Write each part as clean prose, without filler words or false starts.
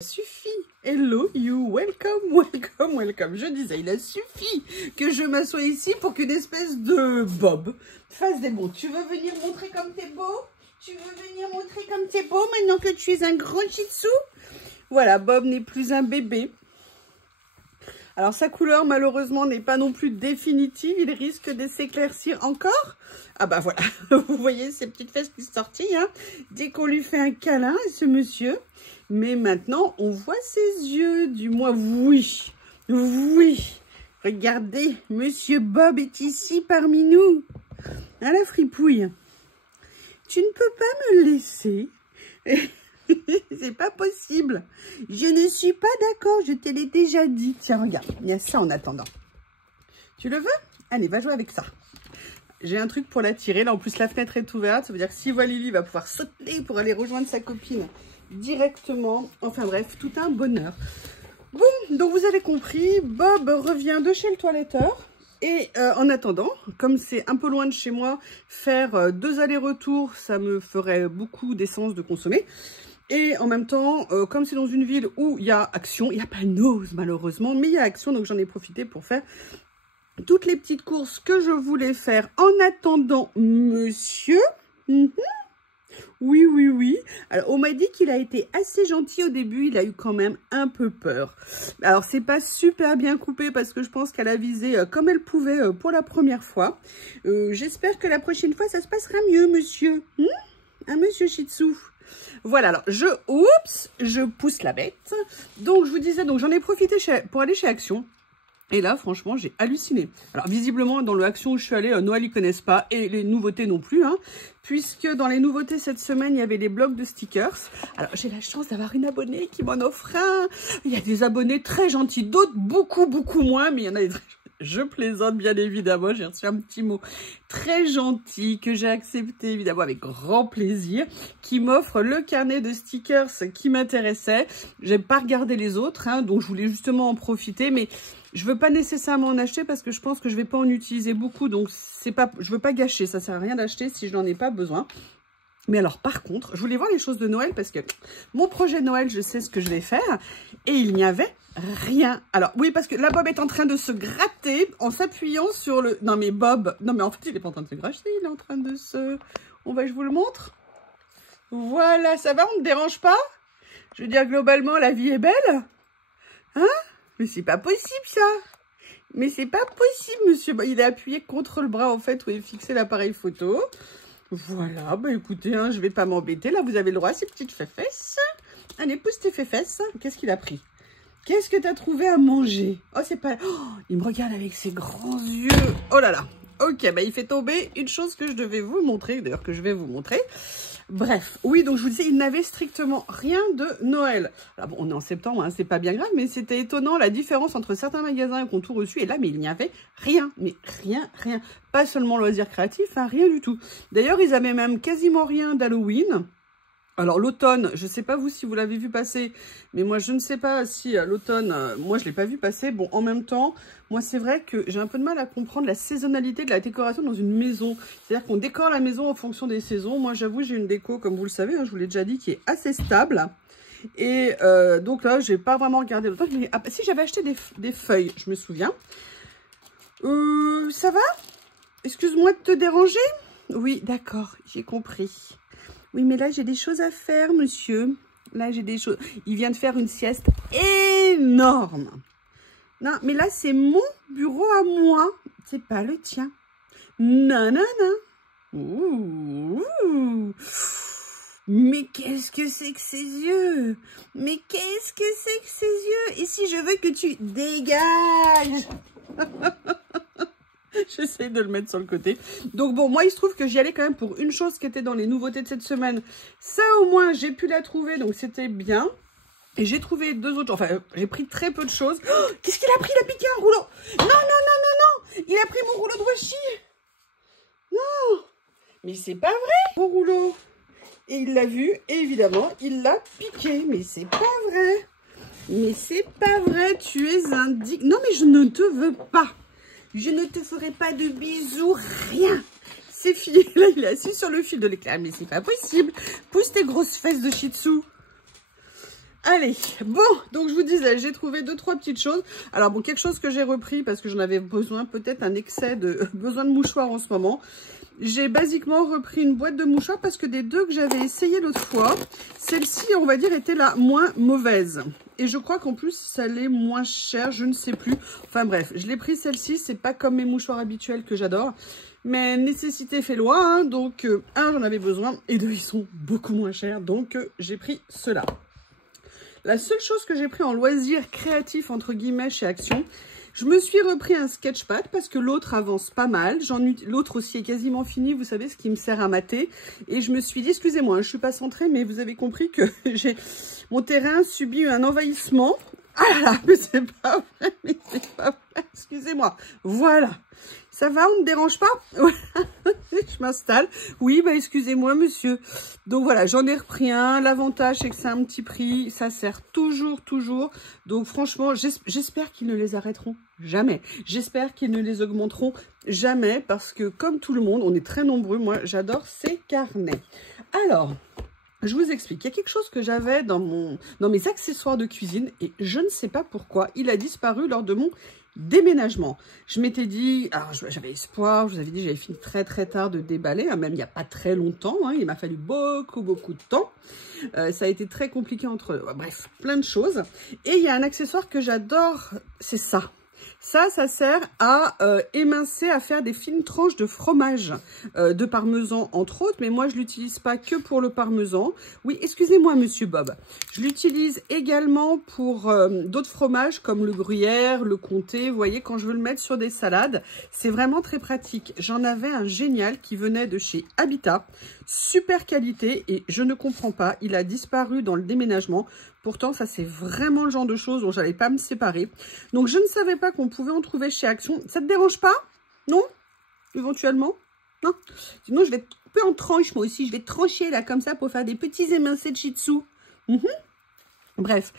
Suffit. Hello you, welcome, welcome, welcome. Je disais, il a suffi que je m'assoie ici pour qu'une espèce de Bob fasse des bons. Tu veux venir montrer comme t'es beau? Tu veux venir montrer comme t'es beau maintenant que tu es un grand shih tzu? Voilà, Bob n'est plus un bébé. Alors sa couleur malheureusement n'est pas non plus définitive, il risque de s'éclaircir encore. Ah bah voilà, vous voyez ses petites fesses qui sortent hein, dès qu'on lui fait un câlin à ce monsieur. Mais maintenant on voit ses yeux, du moins oui, oui. Regardez, monsieur Bob est ici parmi nous. À la fripouille, tu ne peux pas me laisser. C'est pas possible. Je ne suis pas d'accord, je te l'ai déjà dit. Tiens, regarde, il y a ça en attendant. Tu le veux? Allez, va jouer avec ça. J'ai un truc pour l'attirer. Là, en plus, la fenêtre est ouverte. Ça veut dire que s'il voit Lily, il va pouvoir sauter pour aller rejoindre sa copine directement. Enfin bref, tout un bonheur. Bon, donc vous avez compris, Bob revient de chez le toiletteur. Et en attendant, comme c'est un peu loin de chez moi, faire 2 allers-retours, ça me ferait beaucoup d'essence de consommer. Et en même temps, comme c'est dans une ville où il y a Action, il n'y a pas Nose malheureusement, mais il y a Action, donc j'en ai profité pour faire toutes les petites courses que je voulais faire en attendant monsieur. Oui, oui, oui. Alors, on m'a dit qu'il a été assez gentil au début. Il a eu quand même un peu peur. Alors, c'est pas super bien coupé parce que je pense qu'elle a visé comme elle pouvait pour la première fois. J'espère que la prochaine fois, ça se passera mieux, monsieur. Un monsieur Shih Tzu. Voilà, alors, je pousse la bête. Donc, je vous disais, donc j'en ai profité pour aller chez Action. Et là, franchement, j'ai halluciné. Alors, visiblement, dans le Action où je suis allée, Noël, ils connaissent pas. Et les nouveautés non plus, hein. Puisque dans les nouveautés cette semaine, il y avait des blocs de stickers. Alors, j'ai la chance d'avoir une abonnée qui m'en offre un. Il y a des abonnés très gentils. D'autres, beaucoup, beaucoup moins. Mais il y en a des très... Je plaisante, bien évidemment. J'ai reçu un petit mot très gentil que j'ai accepté, évidemment, avec grand plaisir. Qui m'offre le carnet de stickers qui m'intéressait. J'ai pas regardé les autres, hein. Donc, je voulais justement en profiter. Mais... je veux pas nécessairement en acheter parce que je pense que je vais pas en utiliser beaucoup. Donc, c'est pas, je veux pas gâcher. Ça sert à rien d'acheter si je n'en ai pas besoin. Mais alors, par contre, je voulais voir les choses de Noël parce que mon projet de Noël, je sais ce que je vais faire. Et il n'y avait rien. Alors, oui, parce que la Bob est en train de se gratter en s'appuyant sur le... Non, mais Bob... Non, mais en fait, il n'est pas en train de se gratter. Il est en train de se... je vous le montre. Voilà, ça va? On ne dérange pas? Je veux dire, globalement, la vie est belle. Hein? Mais c'est pas possible, ça. Mais c'est pas possible, monsieur. Bah, il est appuyé contre le bras, en fait, où est fixé l'appareil photo. Voilà, bah écoutez, hein, je vais pas m'embêter. Là, vous avez le droit à ces petites fesses. Allez, pousse tes fesses. Qu'est-ce qu'il a pris? Qu'est-ce que tu as trouvé à manger? Oh, c'est pas... Oh, il me regarde avec ses grands yeux. Oh là là. Ok, bah il fait tomber une chose que je devais vous montrer, d'ailleurs que je vais vous montrer. Bref, oui, donc je vous disais, il n'avait strictement rien de Noël. Alors bon, on est en septembre, hein, c'est pas bien grave, mais c'était étonnant la différence entre certains magasins qui ont tout reçu et là, mais il n'y avait rien, mais rien, rien. Pas seulement loisirs créatifs, hein, rien du tout. D'ailleurs, ils avaient même quasiment rien d'Halloween. Alors l'automne, je ne sais pas vous si vous l'avez vu passer, mais moi je ne sais pas si l'automne, moi je ne l'ai pas vu passer. Bon, en même temps, moi c'est vrai que j'ai un peu de mal à comprendre la saisonnalité de la décoration dans une maison. C'est-à-dire qu'on décore la maison en fonction des saisons. Moi j'avoue, j'ai une déco, comme vous le savez, hein, je vous l'ai déjà dit, qui est assez stable. Et donc là, je n'ai pas vraiment regardé l'automne. Mais ah, si, j'avais acheté des feuilles, je me souviens. Ça va? Excuse-moi de te déranger? Oui, d'accord, j'ai compris. Oui, mais là, j'ai des choses à faire, monsieur. Là, j'ai des choses... Il vient de faire une sieste énorme. Non, mais là, c'est mon bureau à moi. C'est pas le tien. Non, non, non. Ouh. Mais qu'est-ce que c'est que ces yeux? Mais qu'est-ce que c'est que ces yeux? Et si je veux que tu dégages? J'essaie de le mettre sur le côté. Donc bon, moi, il se trouve que j'y allais quand même pour une chose qui était dans les nouveautés de cette semaine. Ça, au moins, j'ai pu la trouver, donc c'était bien. Et j'ai trouvé 2 autres... Enfin, j'ai pris très peu de choses. Oh, qu'est-ce qu'il a pris? Il a piqué un rouleau. Non, non, non, non, non. Il a pris mon rouleau de washi. Non. Mais c'est pas vrai. Mon rouleau. Et il l'a vu, et évidemment, il l'a piqué. Mais c'est pas vrai. Mais c'est pas vrai. Tu es indigne. Non, mais je ne te veux pas. Je ne te ferai pas de bisous, rien. C'est fini. Là, il est assis sur le fil de l'éclair. Mais c'est pas possible. Pousse tes grosses fesses de Shih Tzu. Allez, bon, donc je vous disais, j'ai trouvé 2-3 petites choses. Alors bon, quelque chose que j'ai repris parce que j'en avais besoin, peut-être un excès de besoin de mouchoirs en ce moment. J'ai basiquement repris une boîte de mouchoirs parce que des deux que j'avais essayé l'autre fois, celle-ci, on va dire, était la moins mauvaise. Et je crois qu'en plus, ça l'est moins cher, je ne sais plus. Enfin bref, je l'ai pris celle-ci, c'est pas comme mes mouchoirs habituels que j'adore. Mais nécessité fait loi, hein, donc un, j'en avais besoin, et deux, ils sont beaucoup moins chers, donc j'ai pris ceux-là. La seule chose que j'ai pris en loisir créatif, entre guillemets, chez Action, je me suis repris un sketchpad parce que l'autre avance pas mal. L'autre aussi est quasiment fini, vous savez, ce qui me sert à mater. Et je me suis dit, excusez-moi, je ne suis pas centrée, mais vous avez compris que mon terrain subit un envahissement. Ah là là, mais c'est pas vrai, mais c'est pas vrai, excusez-moi. Voilà. Ça va, on ne dérange pas? Je m'installe. Oui, bah excusez-moi, monsieur. Donc voilà, j'en ai repris un. L'avantage, c'est que c'est un petit prix. Ça sert toujours. Donc franchement, j'espère qu'ils ne les arrêteront jamais. J'espère qu'ils ne les augmenteront jamais parce que comme tout le monde, on est très nombreux. Moi, j'adore ces carnets. Alors, je vous explique. Il y a quelque chose que j'avais dans mes accessoires de cuisine et je ne sais pas pourquoi. Il a disparu lors de mon déménagement. Je m'étais dit, alors j'avais espoir, je vous avais dit, j'avais fini très tard de déballer, hein, même il n'y a pas très longtemps, hein, il m'a fallu beaucoup de temps. Ça a été très compliqué bref, plein de choses. Et il y a un accessoire que j'adore, c'est ça. Ça sert à émincer, à faire des fines tranches de fromage, de parmesan entre autres, mais moi je l'utilise pas que pour le parmesan. Oui, excusez-moi monsieur Bob. Je l'utilise également pour d'autres fromages comme le gruyère, le comté. Vous voyez, quand je veux le mettre sur des salades, c'est vraiment très pratique. J'en avais un génial qui venait de chez Habitat, super qualité et je ne comprends pas, il a disparu dans le déménagement. Pourtant, ça, c'est vraiment le genre de choses dont j'allais pas me séparer. Donc, je ne savais pas qu'on pouvait en trouver chez Action. Ça te dérange pas? Non? Éventuellement? Non? Sinon, je vais te couper en tranches, moi aussi. Je vais trancher, là, comme ça, pour faire des petits émincés de shih tzu. Bref,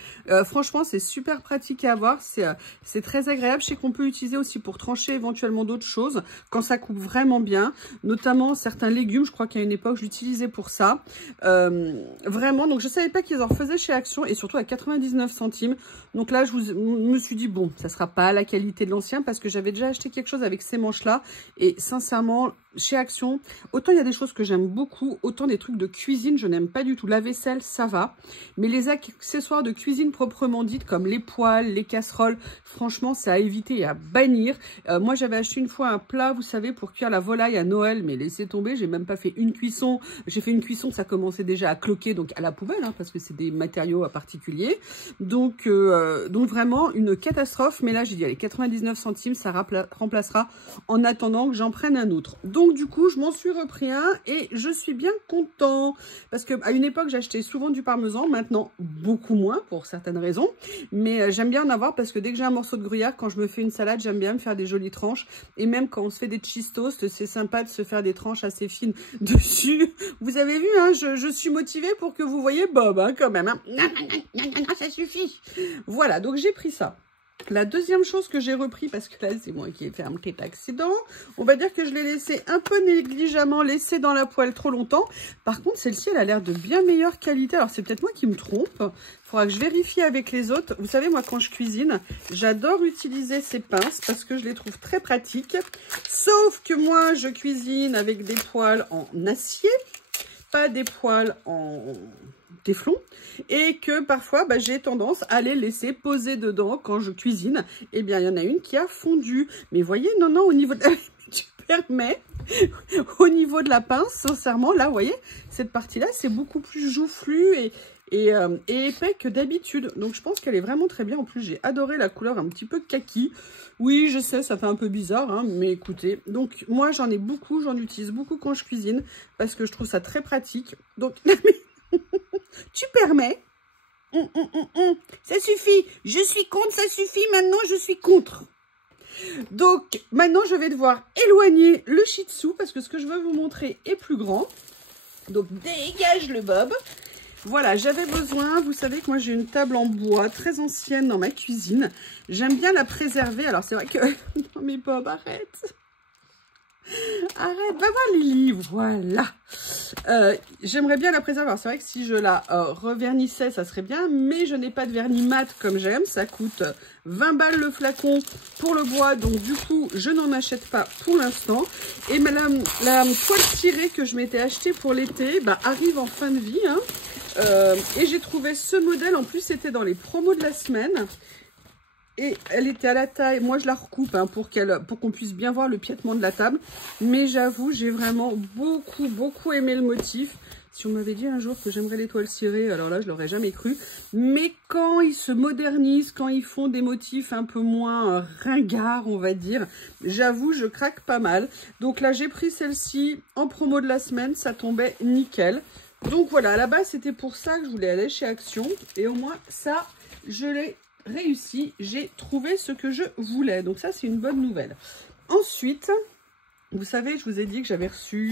franchement, c'est super pratique à avoir, c'est très agréable. Je sais qu'on peut l'utiliser aussi pour trancher éventuellement d'autres choses, quand ça coupe vraiment bien, notamment certains légumes, je crois qu'à une époque, je l'utilisais pour ça. Vraiment, donc je ne savais pas qu'ils en faisaient chez Action, et surtout à 99 centimes. Donc là, je me suis dit, bon, ça ne sera pas la qualité de l'ancien, parce que j'avais déjà acheté quelque chose avec ces manches-là, et sincèrement, chez Action, autant il y a des choses que j'aime beaucoup, autant des trucs de cuisine, je n'aime pas du tout. La vaisselle, ça va, mais les accessoires de cuisine proprement dites, comme les poêles, les casseroles, franchement, c'est à éviter et à bannir. Moi, j'avais acheté une fois un plat, vous savez, pour cuire la volaille à Noël, mais laissez tomber, j'ai même pas fait une cuisson. J'ai fait une cuisson, ça commençait déjà à cloquer, donc à la poubelle, hein, parce que c'est des matériaux particuliers. Donc vraiment, une catastrophe, mais là, j'ai dit, allez, 99 centimes, ça remplacera en attendant que j'en prenne un autre. Donc, du coup, je m'en suis repris un et je suis bien content. Parce qu'à une époque, j'achetais souvent du parmesan. Maintenant, beaucoup moins pour certaines raisons. Mais j'aime bien en avoir parce que dès que j'ai un morceau de gruyère, quand je me fais une salade, j'aime bien me faire des jolies tranches. Et même quand on se fait des cheese toast, c'est sympa de se faire des tranches assez fines dessus. Vous avez vu, hein, je suis motivée pour que vous voyez Bob, hein, quand même. Hein. Non, ça suffit. Voilà, donc j'ai pris ça. La deuxième chose que j'ai repris, parce que là, c'est moi qui ai fait un petit accident, on va dire que je l'ai laissé un peu négligemment, laissé dans la poêle trop longtemps. Par contre, celle-ci, elle a l'air de bien meilleure qualité. Alors, c'est peut-être moi qui me trompe. Il faudra que je vérifie avec les autres. Vous savez, moi, quand je cuisine, j'adore utiliser ces pinces parce que je les trouve très pratiques. Sauf que moi, je cuisine avec des poêles en acier, pas des poêles en téflon, et que parfois j'ai tendance à les laisser poser dedans quand je cuisine. Eh bien, il y en a une qui a fondu. Mais voyez, non, au niveau de tu permets, au niveau de la pince, sincèrement, là, vous voyez, cette partie-là, c'est beaucoup plus joufflu et épais que d'habitude. Donc, je pense qu'elle est vraiment très bien. En plus, j'ai adoré la couleur un petit peu kaki. Oui, je sais, ça fait un peu bizarre, hein, mais écoutez. Donc, moi, j'en ai beaucoup, j'en utilise beaucoup quand je cuisine parce que je trouve ça très pratique. Donc, tu permets. Ça suffit. Je suis contre, ça suffit. Maintenant, je suis contre. Donc, maintenant, je vais devoir éloigner le shih tzu parce que ce que je veux vous montrer est plus grand. Donc, dégage le Bob. Voilà, j'avais besoin, vous savez que moi j'ai une table en bois très ancienne dans ma cuisine. J'aime bien la préserver. Alors, c'est vrai que... Non mais Bob, arrête. Arrête, va voir Lily, voilà. J'aimerais bien la préserver. C'est vrai que si je la revernissais, ça serait bien, mais je n'ai pas de vernis mat comme j'aime. Ça coûte 20 balles le flacon pour le bois, donc du coup, je n'en achète pas pour l'instant. Et la toile cirée que je m'étais achetée pour l'été, bah, arrive en fin de vie, hein. Et j'ai trouvé ce modèle, en plus c'était dans les promos de la semaine. Et elle était à la taille, moi je la recoupe hein, pour qu'on puisse bien voir le piétement de la table. Mais j'avoue, j'ai vraiment beaucoup aimé le motif. Si on m'avait dit un jour que j'aimerais les toiles cirées, alors là je l'aurais jamais cru. Mais quand ils se modernisent, quand ils font des motifs un peu moins ringards, on va dire, j'avoue, je craque pas mal. Donc là j'ai pris celle-ci en promo de la semaine, ça tombait nickel. Donc voilà, à la base c'était pour ça que je voulais aller chez Action. Et au moins ça, je l'ai réussi, j'ai trouvé ce que je voulais, donc ça c'est une bonne nouvelle. Ensuite, vous savez, je vous ai dit que j'avais reçu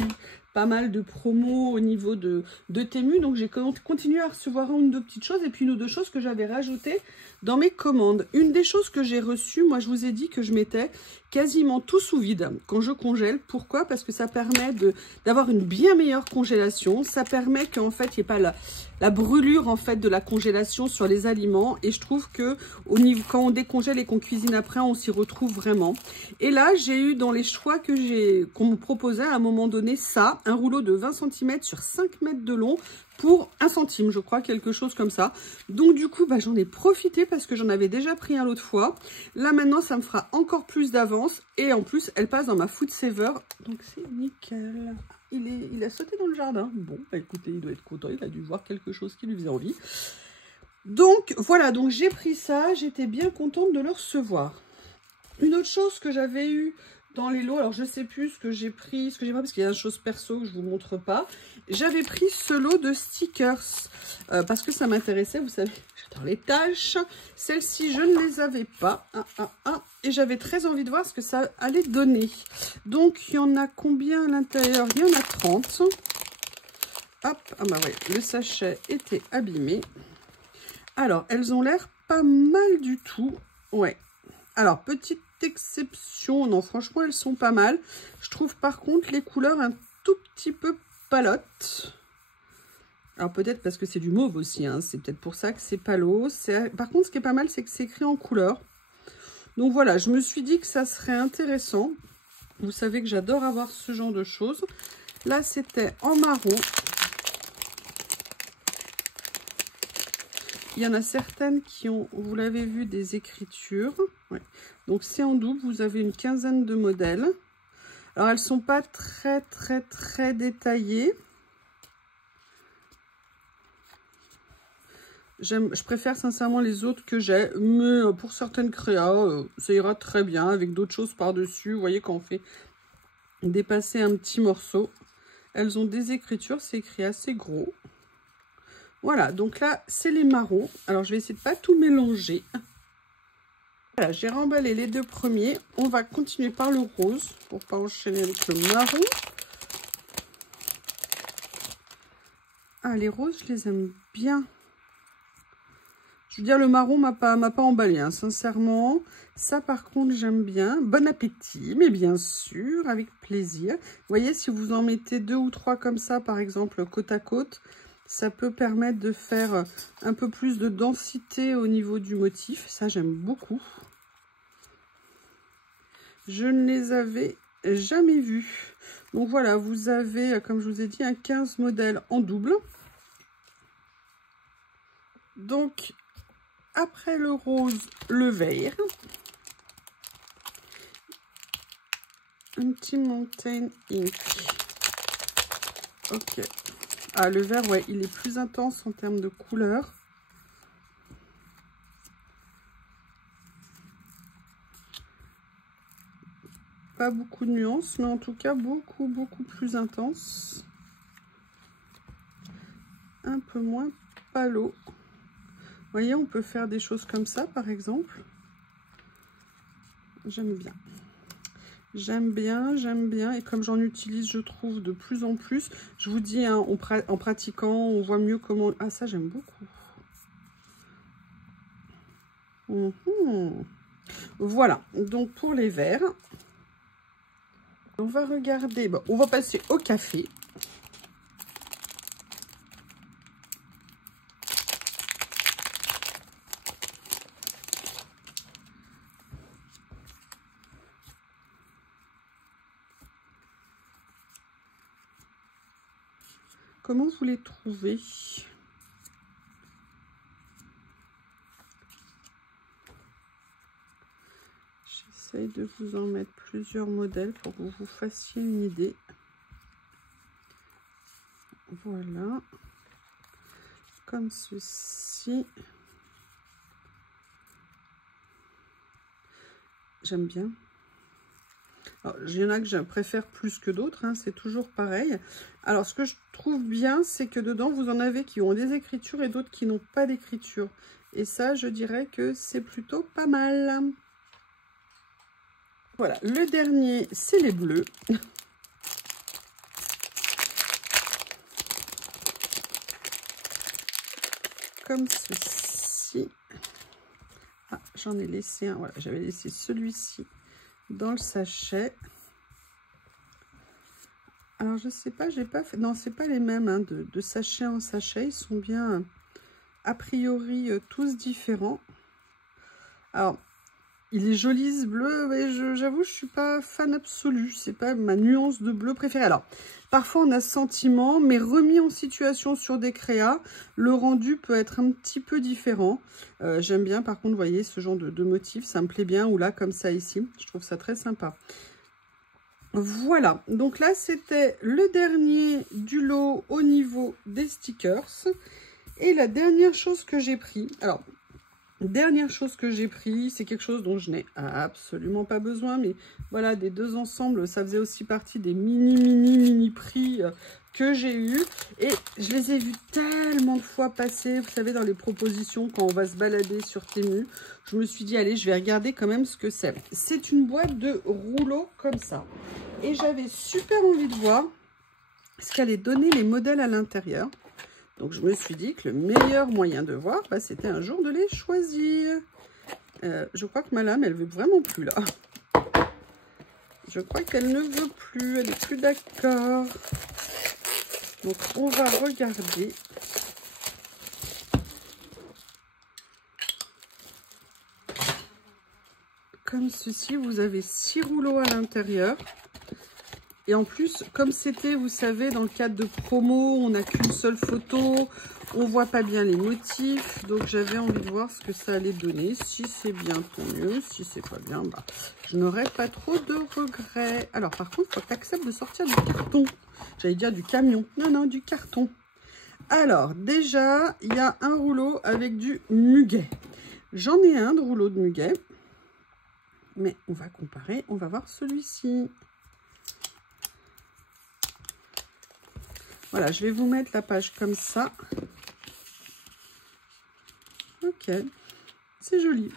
pas mal de promos au niveau de Temu, donc j'ai continué à recevoir une ou deux petites choses et puis une ou deux choses que j'avais rajoutées dans mes commandes. Une des choses que j'ai reçues, moi je vous ai dit que je mettais quasiment tout sous vide quand je congèle. Pourquoi? Parce que ça permet d'avoir une bien meilleure congélation, ça permet qu'en fait il n'y ait pas la brûlure en fait de la congélation sur les aliments, et je trouve que quand on décongèle et qu'on cuisine après, on s'y retrouve vraiment. Et là j'ai eu dans les choix qu'on me proposait à un moment donné ça, un rouleau de 20 cm sur 5 mètres de long pour 1 centime, je crois, quelque chose comme ça. Donc du coup, bah, j'en ai profité parce que j'en avais déjà pris un l'autre fois. Là maintenant, ça me fera encore plus d'avance. Et en plus, elle passe dans ma food saver. Donc c'est nickel. Il a sauté dans le jardin. Bon, bah, écoutez, il doit être content. Il a dû voir quelque chose qui lui faisait envie. Donc voilà, donc j'ai pris ça. J'étais bien contente de le recevoir. Une autre chose que j'avais eue dans les lots, alors je sais plus ce que j'ai pris, parce qu'il y a une chose perso que je vous montre pas. J'avais pris ce lot de stickers parce que ça m'intéressait, vous savez, j'adore les tâches. Celles-ci, je ne les avais pas. Et j'avais très envie de voir ce que ça allait donner. Donc, il y en a combien à l'intérieur? Il y en a 30. Hop, ah bah ouais, le sachet était abîmé. Alors, elles ont l'air pas mal du tout. Ouais. Alors, petite exception, non, franchement, elles sont pas mal. Je trouve par contre les couleurs un tout petit peu palotes. Alors, peut-être parce que c'est du mauve aussi, hein. C'est peut-être pour ça que c'est palo. Par contre, ce qui est pas mal, c'est que c'est écrit en couleur. Donc voilà, je me suis dit que ça serait intéressant. Vous savez que j'adore avoir ce genre de choses. Là, c'était en marron. Il y en a certaines qui ont, vous l'avez vu, des écritures. Ouais. Donc c'est en double, vous avez une quinzaine de modèles. Alors elles ne sont pas très détaillées. Je préfère sincèrement les autres que j'ai, mais pour certaines créas, ça ira très bien avec d'autres choses par-dessus. Vous voyez, quand on fait dépasser un petit morceau, elles ont des écritures, c'est écrit assez gros. Voilà, donc là, c'est les marrons. Alors, je vais essayer de pas tout mélanger. Voilà, j'ai remballé les deux premiers. On va continuer par le rose pour pas enchaîner avec le marron. Ah, les roses, je les aime bien. Je veux dire, le marron m'a pas emballé, hein, sincèrement. Ça, par contre, j'aime bien. Bon appétit, mais bien sûr, avec plaisir. Vous voyez, si vous en mettez 2 ou 3 comme ça, par exemple, côte à côte, ça peut permettre de faire un peu plus de densité au niveau du motif. Ça, j'aime beaucoup. Je ne les avais jamais vus. Donc voilà, vous avez, comme je vous ai dit, un 15 modèles en double. Donc, après le rose, le vert. Un petit Mountain Ink. Ok. Ah, le vert, ouais, il est plus intense en termes de couleur. Pas beaucoup de nuances, mais en tout cas, beaucoup plus intense. Un peu moins palo. Vous voyez, on peut faire des choses comme ça, par exemple. J'aime bien. J'aime bien. Et comme j'en utilise, je trouve, de plus en plus. Je vous dis, hein, en pratiquant, on voit mieux comment... Ah, ça, j'aime beaucoup. Voilà. Donc, pour les verts. On va regarder, bon, on va passer au café. Comment vous les trouvez? J'essaye de vous en mettre plusieurs modèles pour que vous vous fassiez une idée. Voilà. Comme ceci. J'aime bien. Il y en a que je préfère plus que d'autres, hein, c'est toujours pareil. Alors, ce que je trouve bien, c'est que dedans, vous en avez qui ont des écritures et d'autres qui n'ont pas d'écriture. Et ça, je dirais que c'est plutôt pas mal. Voilà, le dernier, c'est les bleus. Comme ceci. Ah, j'en ai laissé un. Voilà, j'avais laissé celui-ci dans le sachet. Alors, je sais pas, j'ai pas fait... Non, c'est pas les mêmes hein, de sachet en sachet. Ils sont bien, a priori, tous différents. Alors, il est joli ce bleu, mais j'avoue, je suis pas fan absolue. C'est pas ma nuance de bleu préférée. Alors, parfois, on a ce sentiment, mais remis en situation sur des créas, le rendu peut être un petit peu différent. J'aime bien, par contre, vous voyez, ce genre de motif, ça me plaît bien. Ou là, comme ça, ici, je trouve ça très sympa. Voilà, donc là c'était le dernier du lot au niveau des stickers. Et la dernière chose que j'ai pris, alors, dernière chose que j'ai pris, c'est quelque chose dont je n'ai absolument pas besoin, mais voilà, des deux ensembles, ça faisait aussi partie des mini prix que j'ai eu. Et je les ai vus tellement de fois passer, vous savez, dans les propositions, quand on va se balader sur Temu. Je me suis dit, allez, je vais regarder quand même ce que c'est. C'est une boîte de rouleaux comme ça. Et j'avais super envie de voir ce qu'allaient donner les modèles à l'intérieur. Donc, je me suis dit que le meilleur moyen de voir, bah, c'était un jour de les choisir. Je crois que ma lame, elle veut vraiment plus, là. Je crois qu'elle ne veut plus. Elle n'est plus d'accord. Donc, on va regarder. Comme ceci, vous avez 6 rouleaux à l'intérieur. Et en plus, comme c'était, vous savez, dans le cadre de promo, on n'a qu'une seule photo, on voit pas bien les motifs. Donc, j'avais envie de voir ce que ça allait donner. Si c'est bien, tant mieux. Si c'est pas bien, bah, je n'aurai pas trop de regrets. Alors, par contre, il faut que tu acceptes de sortir du carton. J'allais dire du camion. Non, non, du carton. Alors, déjà, il y a un rouleau avec du muguet. J'en ai un de rouleau de muguet. Mais on va comparer. On va voir celui-ci. Voilà, je vais vous mettre la page comme ça. Ok, c'est joli.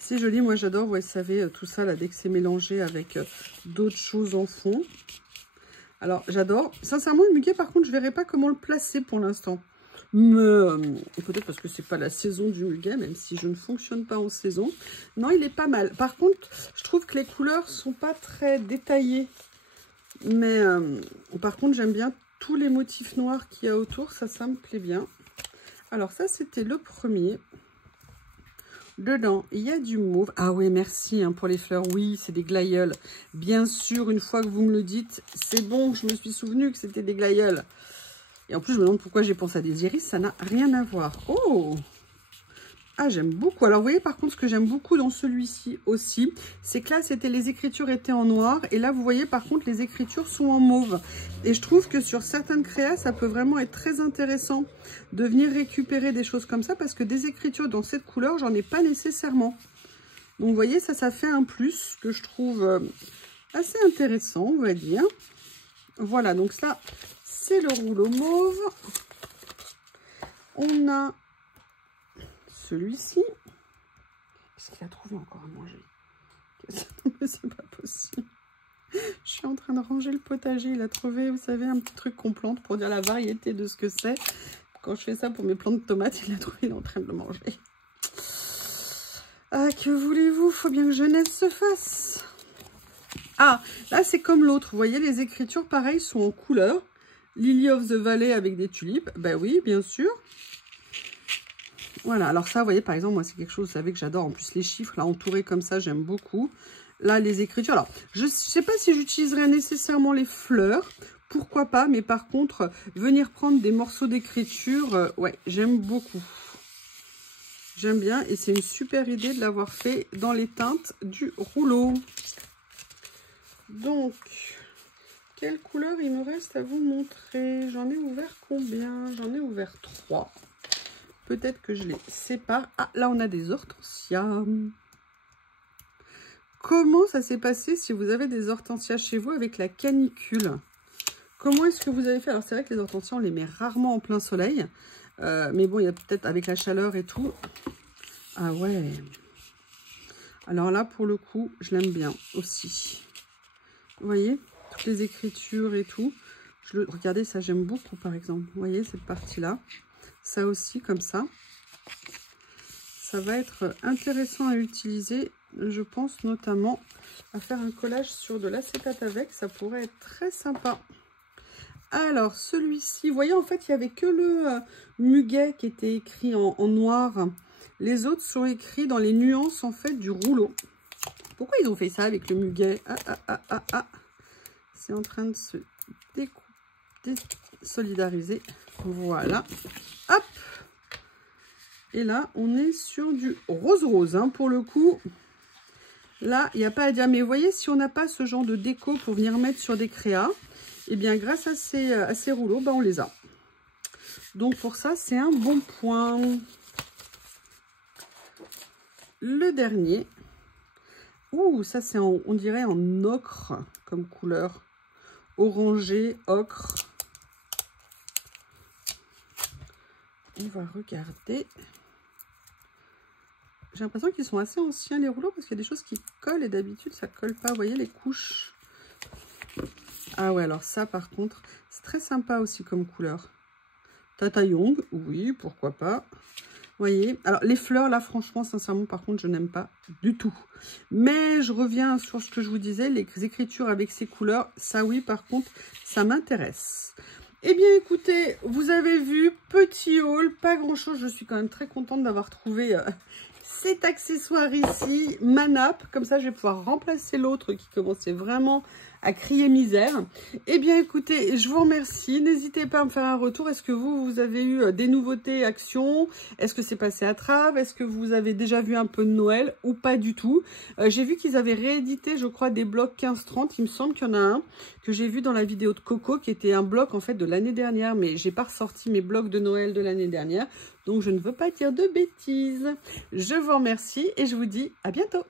C'est joli, moi j'adore, vous savez, tout ça là, dès que c'est mélangé avec d'autres choses en fond. Alors, j'adore. Sincèrement, le muguet, par contre, je ne verrai pas comment le placer pour l'instant. Mais peut-être parce que c'est pas la saison du muguet, même si je ne fonctionne pas en saison. Non, il est pas mal. Par contre, je trouve que les couleurs sont pas très détaillées. Mais par contre, j'aime bien tous les motifs noirs qu'il y a autour. Ça me plaît bien. Alors ça, c'était le premier. Dedans, il y a du mauve. Ah ouais, merci hein, pour les fleurs. Oui, c'est des glaïeuls. Bien sûr, une fois que vous me le dites, c'est bon. Je me suis souvenu que c'était des glaïeuls. Et en plus, je me demande pourquoi j'ai pensé à des iris. Ça n'a rien à voir. Oh! Ah, j'aime beaucoup. Alors, vous voyez, par contre, ce que j'aime beaucoup dans celui-ci aussi, c'est que là, les écritures étaient en noir. Et là, vous voyez, par contre, les écritures sont en mauve. Et je trouve que sur certaines créas, ça peut vraiment être très intéressant de venir récupérer des choses comme ça. Parce que des écritures dans cette couleur, j'en ai pas nécessairement. Donc, vous voyez, ça fait un plus que je trouve assez intéressant, on va dire. Voilà, donc ça, c'est le rouleau mauve. On a celui-ci. Est-ce qu'il a trouvé encore à manger? C'est pas possible. Je suis en train de ranger le potager. Il a trouvé, vous savez, un petit truc qu'on plante pour dire la variété de ce que c'est. Quand je fais ça pour mes plants de tomates, il a trouvé, il est en train de le manger. Ah, que voulez-vous? Faut bien que jeunesse se fasse. Ah, là, c'est comme l'autre. Vous voyez, les écritures, pareil, sont en couleur. Lily of the Valley avec des tulipes. Ben oui, bien sûr. Voilà, alors ça, vous voyez, par exemple, moi, c'est quelque chose, vous savez, que j'adore. En plus, les chiffres, là, entourés comme ça, j'aime beaucoup. Là, les écritures. Alors, je ne sais pas si j'utiliserai nécessairement les fleurs. Pourquoi pas, mais par contre, venir prendre des morceaux d'écriture, ouais, j'aime beaucoup. J'aime bien et c'est une super idée de l'avoir fait dans les teintes du rouleau. Donc, quelle couleur il me reste à vous montrer? J'en ai ouvert combien? J'en ai ouvert 3. Peut-être que je les sépare. Ah, là, on a des hortensias. Comment ça s'est passé si vous avez des hortensias chez vous avec la canicule? Comment est-ce que vous avez fait? Alors, c'est vrai que les hortensias, on les met rarement en plein soleil. Mais bon, il y a peut-être avec la chaleur et tout. Ah ouais. Alors là, pour le coup, je l'aime bien aussi. Vous voyez, toutes les écritures et tout. Regardez, ça, j'aime beaucoup, par exemple. Vous voyez, cette partie-là. Ça aussi, comme ça. Ça va être intéressant à utiliser. Je pense notamment à faire un collage sur de l'acétate avec. Ça pourrait être très sympa. Alors, celui-ci, vous voyez, en fait, il n'y avait que le muguet qui était écrit en noir. Les autres sont écrits dans les nuances, en fait, du rouleau. Pourquoi ils ont fait ça avec le muguet? C'est en train de se désolidariser. Voilà. Hop. Et là, on est sur du rose-rose, hein, pour le coup. Là, il n'y a pas à dire. Mais vous voyez, si on n'a pas ce genre de déco pour venir mettre sur des créas, eh bien, grâce à ces rouleaux, ben, on les a. Donc, pour ça, c'est un bon point. Le dernier. Ouh, ça, c'est, on dirait, en ocre comme couleur. Orangé, ocre. On va regarder. J'ai l'impression qu'ils sont assez anciens, les rouleaux, parce qu'il y a des choses qui collent et d'habitude, ça colle pas. Vous voyez, les couches. Ah ouais, alors ça, par contre, c'est très sympa aussi comme couleur. Tata Young, oui, pourquoi pas. Vous voyez, alors les fleurs, là, franchement, sincèrement, par contre, je n'aime pas du tout. Mais je reviens sur ce que je vous disais, les écritures avec ces couleurs, ça oui, par contre, ça m'intéresse. Eh bien, écoutez, vous avez vu, petit haul, pas grand-chose. Je suis quand même très contente d'avoir trouvé cet accessoire ici, ma nappe. Comme ça, je vais pouvoir remplacer l'autre qui commençait vraiment à crier misère. Eh bien, écoutez, je vous remercie. N'hésitez pas à me faire un retour. Est-ce que vous avez eu des nouveautés, actions? Est-ce que c'est passé à travers? Est-ce que vous avez déjà vu un peu de Noël ou pas du tout? J'ai vu qu'ils avaient réédité, je crois, des blocs 15-30. Il me semble qu'il y en a un que j'ai vu dans la vidéo de Coco, qui était un bloc, en fait, de l'année dernière. Mais j'ai pas ressorti mes blocs de Noël de l'année dernière. Donc, je ne veux pas dire de bêtises. Je vous remercie et je vous dis à bientôt.